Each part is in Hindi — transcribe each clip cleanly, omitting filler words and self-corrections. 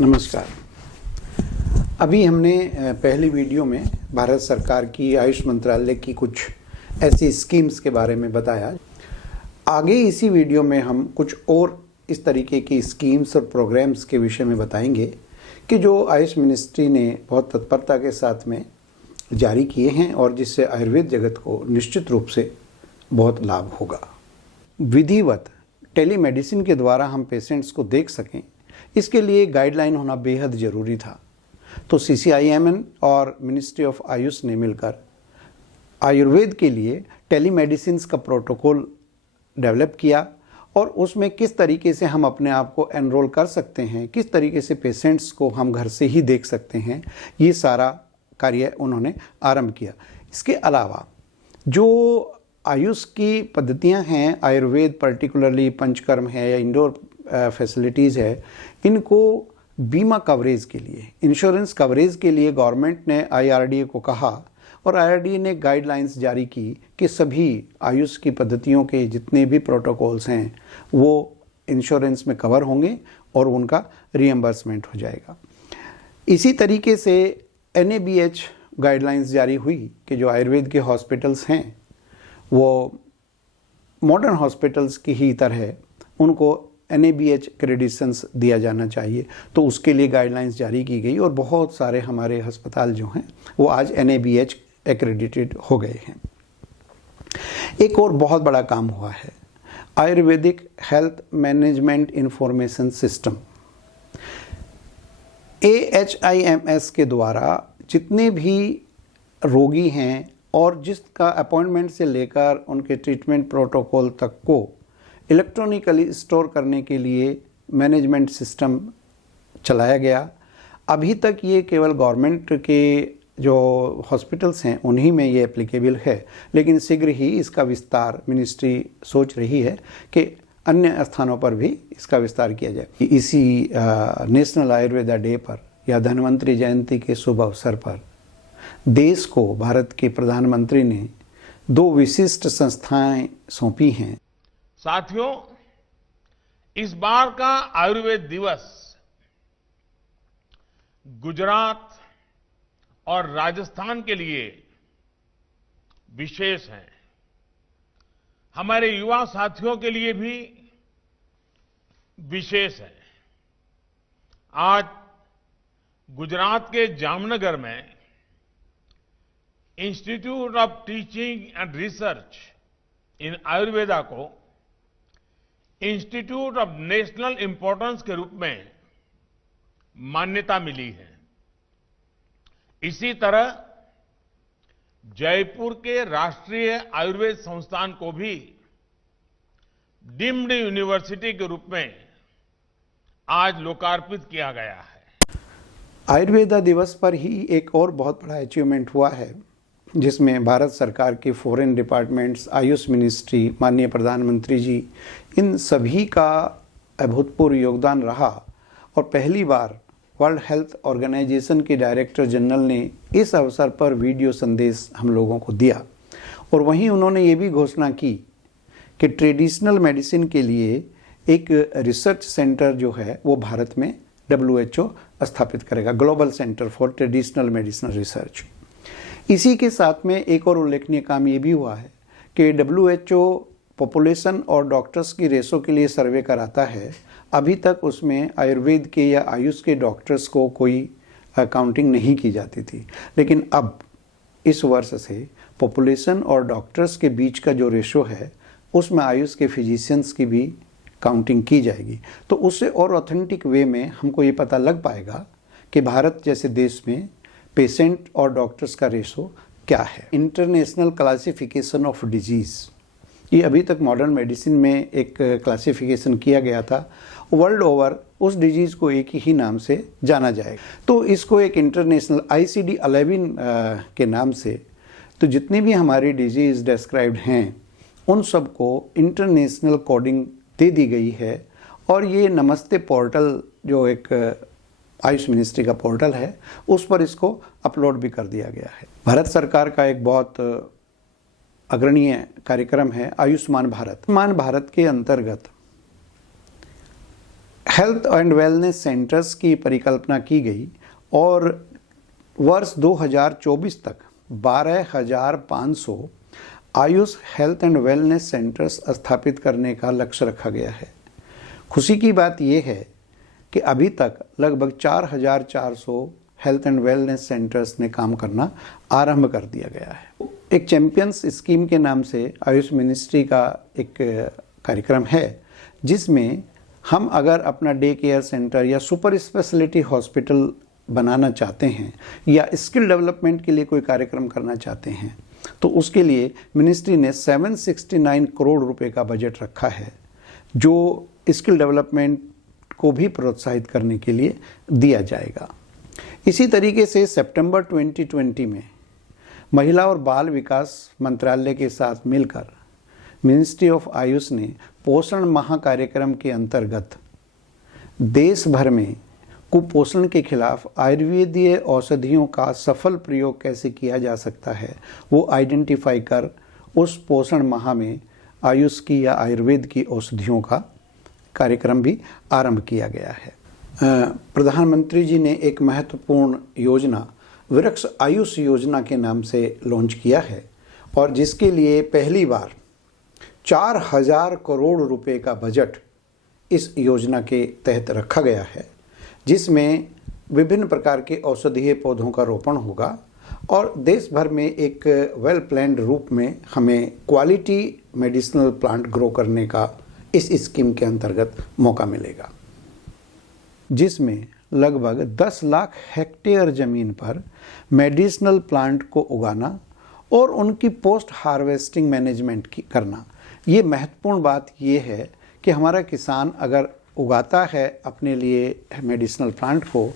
नमस्कार। अभी हमने पहली वीडियो में भारत सरकार की आयुष मंत्रालय की कुछ ऐसी स्कीम्स के बारे में बताया। आगे इसी वीडियो में हम कुछ और इस तरीके की स्कीम्स और प्रोग्राम्स के विषय में बताएंगे कि जो आयुष मिनिस्ट्री ने बहुत तत्परता के साथ में जारी किए हैं और जिससे आयुर्वेद जगत को निश्चित रूप से बहुत लाभ होगा। विधिवत टेलीमेडिसिन के द्वारा हम पेशेंट्स को देख सकें, इसके लिए गाइडलाइन होना बेहद ज़रूरी था। तो CCIMN और मिनिस्ट्री ऑफ आयुष ने मिलकर आयुर्वेद के लिए टेलीमेडिसिन का प्रोटोकॉल डेवलप किया और उसमें किस तरीके से हम अपने आप को एनरोल कर सकते हैं, किस तरीके से पेशेंट्स को हम घर से ही देख सकते हैं, ये सारा कार्य उन्होंने आरंभ किया। इसके अलावा जो आयुष की पद्धतियां हैं, आयुर्वेद पर्टिकुलरली पंचकर्म है या इंडोर फैसिलिटीज़ है, इनको बीमा कवरेज के लिए, इंश्योरेंस कवरेज के लिए गवर्नमेंट ने IRDA को कहा और IRDA ने गाइडलाइंस जारी की कि सभी आयुष की पद्धतियों के जितने भी प्रोटोकॉल्स हैं वो इंश्योरेंस में कवर होंगे और उनका रिएम्बर्समेंट हो जाएगा। इसी तरीके से NABH गाइडलाइंस जारी हुई कि जो आयुर्वेद के हॉस्पिटल्स हैं वो मॉडर्न हॉस्पिटल्स की ही तरह उनको NABH क्रेडिशंस दिया जाना चाहिए। तो उसके लिए गाइडलाइंस जारी की गई और बहुत सारे हमारे अस्पताल जो हैं वो आज NABH एक्रेडिटेड हो गए हैं। एक और बहुत बड़ा काम हुआ है, Ayurvedic health management information system AHIMS के द्वारा जितने भी रोगी हैं और जिसका अपॉइंटमेंट से लेकर उनके ट्रीटमेंट प्रोटोकॉल तक को इलेक्ट्रॉनिकली स्टोर करने के लिए मैनेजमेंट सिस्टम चलाया गया। अभी तक ये केवल गवर्नमेंट के जो हॉस्पिटल्स हैं उन्हीं में ये एप्लीकेबल है, लेकिन शीघ्र ही इसका विस्तार मिनिस्ट्री सोच रही है कि अन्य स्थानों पर भी इसका विस्तार किया जाए। इसी नेशनल आयुर्वेदा डे पर या धन्वंतरि जयंती के शुभ अवसर पर देश को भारत के प्रधानमंत्री ने 2 विशिष्ट संस्थाएं सौंपी हैं। साथियों, इस बार का आयुर्वेद दिवस गुजरात और राजस्थान के लिए विशेष है। हमारे युवा साथियों के लिए भी विशेष है। आज गुजरात के जामनगर में institute of teaching and research इन आयुर्वेदा को इंस्टीट्यूट ऑफ नेशनल इंपॉर्टेंस के रूप में मान्यता मिली है। इसी तरह जयपुर के राष्ट्रीय आयुर्वेद संस्थान को भी डीम्ड यूनिवर्सिटी के रूप में आज लोकार्पित किया गया है। आयुर्वेदा दिवस पर ही एक और बहुत बड़ा अचीवमेंट हुआ है जिसमें भारत सरकार के फॉरेन डिपार्टमेंट्स, आयुष मिनिस्ट्री, माननीय प्रधानमंत्री जी, इन सभी का अभूतपूर्व योगदान रहा और पहली बार वर्ल्ड हेल्थ ऑर्गेनाइजेशन के डायरेक्टर जनरल ने इस अवसर पर वीडियो संदेश हम लोगों को दिया और वहीं उन्होंने ये भी घोषणा की कि ट्रेडिशनल मेडिसिन के लिए एक रिसर्च सेंटर जो है वो भारत में WHO स्थापित करेगा, global centre for traditional medicine research. इसी के साथ में एक और उल्लेखनीय काम ये भी हुआ है कि WHO पॉपुलेशन और डॉक्टर्स की रेशो के लिए सर्वे कराता है। अभी तक उसमें आयुर्वेद के या आयुष के डॉक्टर्स को कोई काउंटिंग नहीं की जाती थी, लेकिन अब इस वर्ष से पॉपुलेशन और डॉक्टर्स के बीच का जो रेशो है उसमें आयुष के फिजिशियंस की भी काउंटिंग की जाएगी। तो उससे और ऑथेंटिक वे में हमको ये पता लग पाएगा कि भारत जैसे देश में पेशेंट और डॉक्टर्स का रेशो क्या है। इंटरनेशनल क्लासिफिकेशन ऑफ डिजीज़, ये अभी तक मॉडर्न मेडिसिन में एक क्लासिफिकेशन किया गया था। वर्ल्ड ओवर उस डिजीज़ को एक ही नाम से जाना जाएगा, तो इसको एक इंटरनेशनल ICD-11 के नाम से, तो जितनी भी हमारी डिजीज़ डिस्क्राइब्ड हैं उन सबको इंटरनेशनल कोडिंग दे दी गई है। और ये नमस्ते पोर्टल जो एक आयुष मिनिस्ट्री का पोर्टल है उस पर इसको अपलोड भी कर दिया गया है। भारत सरकार का एक बहुत अग्रणीय कार्यक्रम है आयुष्मान भारत। आयुष्मान भारत के अंतर्गत हेल्थ एंड वेलनेस सेंटर्स की परिकल्पना की गई और वर्ष 2024 तक 12,500 Ayush health and wellness centres स्थापित करने का लक्ष्य रखा गया है। खुशी की बात यह है कि अभी तक लगभग 4,400 हेल्थ एंड वेलनेस सेंटर्स ने काम करना आरंभ कर दिया गया है। एक चैंपियंस स्कीम के नाम से आयुष मिनिस्ट्री का एक कार्यक्रम है, जिसमें हम अगर अपना डे केयर सेंटर या सुपर स्पेशलिटी हॉस्पिटल बनाना चाहते हैं या स्किल डेवलपमेंट के लिए कोई कार्यक्रम करना चाहते हैं, तो उसके लिए मिनिस्ट्री ने 769 करोड़ रुपए का बजट रखा है, जो स्किल डेवलपमेंट को भी प्रोत्साहित करने के लिए दिया जाएगा। इसी तरीके से सितंबर 2020 में महिला और बाल विकास मंत्रालय के साथ मिलकर मिनिस्ट्री ऑफ आयुष ने पोषण माह कार्यक्रम के अंतर्गत देश भर में कुपोषण के खिलाफ आयुर्वेदीय औषधियों का सफल प्रयोग कैसे किया जा सकता है वो आइडेंटिफाई कर उस पोषण माह में आयुष की या आयुर्वेद की औषधियों का कार्यक्रम भी आरंभ किया गया है। प्रधानमंत्री जी ने एक महत्वपूर्ण योजना वृक्ष आयुष योजना के नाम से लॉन्च किया है और जिसके लिए पहली बार 4,000 करोड़ रुपए का बजट इस योजना के तहत रखा गया है, जिसमें विभिन्न प्रकार के औषधीय पौधों का रोपण होगा और देश भर में एक वेल प्लान्ड रूप में हमें क्वालिटी मेडिसिनल प्लांट ग्रो करने का इस स्कीम के अंतर्गत मौका मिलेगा, जिसमें लगभग 10 लाख हेक्टेयर ज़मीन पर मेडिसिनल प्लांट को उगाना और उनकी पोस्ट हार्वेस्टिंग मैनेजमेंट की करना। ये महत्वपूर्ण बात ये है कि हमारा किसान अगर उगाता है अपने लिए मेडिसिनल प्लांट को,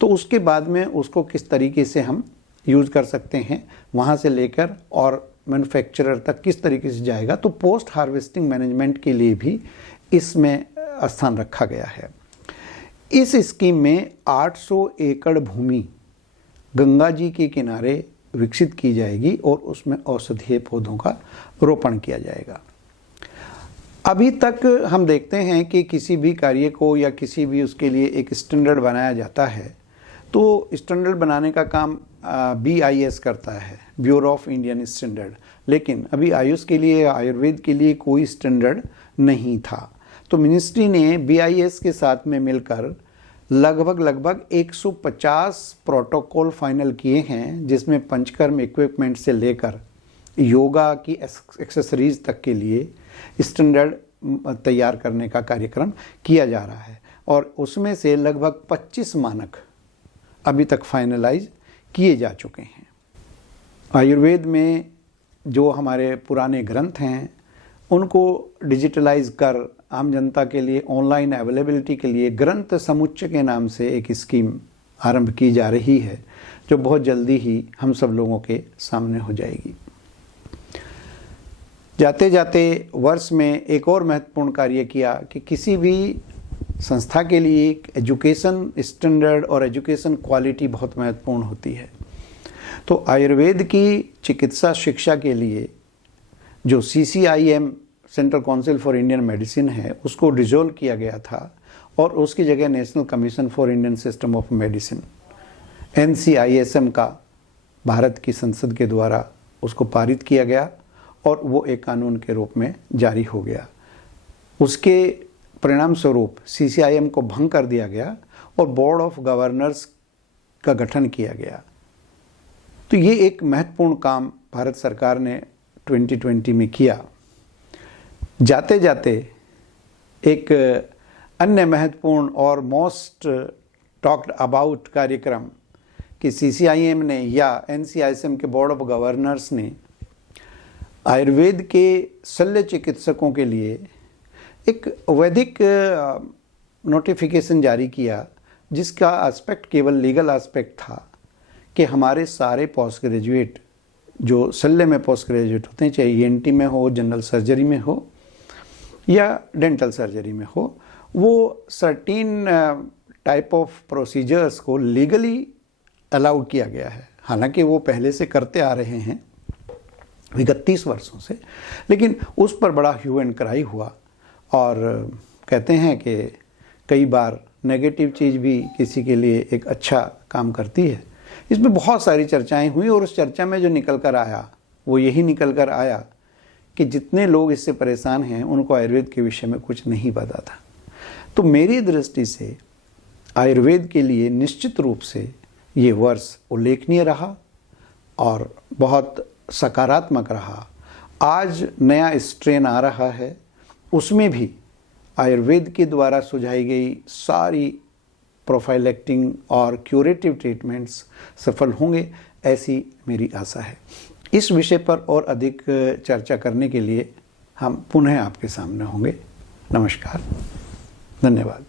तो उसके बाद में उसको किस तरीके से हम यूज़ कर सकते हैं, वहाँ से लेकर और मैन्युफैक्चरर तक किस तरीके से जाएगा, तो पोस्ट हार्वेस्टिंग मैनेजमेंट के लिए भी इसमें स्थान रखा गया है। इस स्कीम में 800 एकड़ भूमि गंगा जी के किनारे विकसित की जाएगी और उसमें औषधीय पौधों का रोपण किया जाएगा। अभी तक हम देखते हैं कि किसी भी कार्य को या किसी भी उसके लिए एक स्टैंडर्ड बनाया जाता है, तो स्टैंडर्ड बनाने का काम BIS करता है, ब्यूरो ऑफ इंडियन स्टैंडर्ड, लेकिन अभी आयुष के लिए आयुर्वेद के लिए कोई स्टैंडर्ड नहीं था। तो मिनिस्ट्री ने BIS के साथ में मिलकर लगभग 150 प्रोटोकॉल फाइनल किए हैं, जिसमें पंचकर्म इक्विपमेंट से लेकर योगा की एक्सेसरीज तक के लिए स्टैंडर्ड तैयार करने का कार्यक्रम किया जा रहा है और उसमें से लगभग 25 मानक अभी तक फाइनलाइज किए जा चुके हैं। आयुर्वेद में जो हमारे पुराने ग्रंथ हैं उनको डिजिटलाइज कर आम जनता के लिए ऑनलाइन अवेलेबिलिटी के लिए ग्रंथ समुच्चय के नाम से एक स्कीम आरंभ की जा रही है, जो बहुत जल्दी ही हम सब लोगों के सामने हो जाएगी। जाते जाते वर्ष में एक और महत्वपूर्ण कार्य किया कि किसी भी संस्था के लिए एजुकेशन स्टैंडर्ड और एजुकेशन क्वालिटी बहुत महत्वपूर्ण होती है। तो आयुर्वेद की चिकित्सा शिक्षा के लिए जो CCIM central council for Indian medicine है उसको डिसॉल्व किया गया था और उसकी जगह national commission for Indian system of medicine NCISM का भारत की संसद के द्वारा उसको पारित किया गया और वो एक कानून के रूप में जारी हो गया। उसके परिणाम स्वरूप CCIM को भंग कर दिया गया और बोर्ड ऑफ गवर्नर्स का गठन किया गया। तो ये एक महत्वपूर्ण काम भारत सरकार ने 2020 में किया। जाते जाते एक अन्य महत्वपूर्ण और मोस्ट टॉक्ड अबाउट कार्यक्रम कि CCIM ने या NCISM के बोर्ड ऑफ गवर्नर्स ने आयुर्वेद के शल्य चिकित्सकों के लिए एक वैदिक नोटिफिकेशन जारी किया, जिसका एस्पेक्ट केवल लीगल एस्पेक्ट था कि हमारे सारे पोस्ट ग्रेजुएट जो शल्य में पोस्ट ग्रेजुएट होते हैं, चाहे ENT में हो, जनरल सर्जरी में हो या डेंटल सर्जरी में हो, वो सर्टेन टाइप ऑफ प्रोसीजर्स को लीगली अलाउड किया गया है। हालांकि वो पहले से करते आ रहे हैं विगत 30 वर्षों से, लेकिन उस पर बड़ा ह्यू एंड क्राई हुआ और कहते हैं कि कई बार नेगेटिव चीज़ भी किसी के लिए एक अच्छा काम करती है। इसमें बहुत सारी चर्चाएं हुई और उस चर्चा में जो निकल कर आया वो यही निकल कर आया कि जितने लोग इससे परेशान हैं उनको आयुर्वेद के विषय में कुछ नहीं पता था। तो मेरी दृष्टि से आयुर्वेद के लिए निश्चित रूप से ये वर्ष उल्लेखनीय रहा और बहुत सकारात्मक रहा। आज नया स्ट्रेन आ रहा है, उसमें भी आयुर्वेद के द्वारा सुझाई गई सारी प्रोफाइलेक्टिंग और क्यूरेटिव ट्रीटमेंट्स सफल होंगे, ऐसी मेरी आशा है। इस विषय पर और अधिक चर्चा करने के लिए हम पुनः आपके सामने होंगे। नमस्कार, धन्यवाद।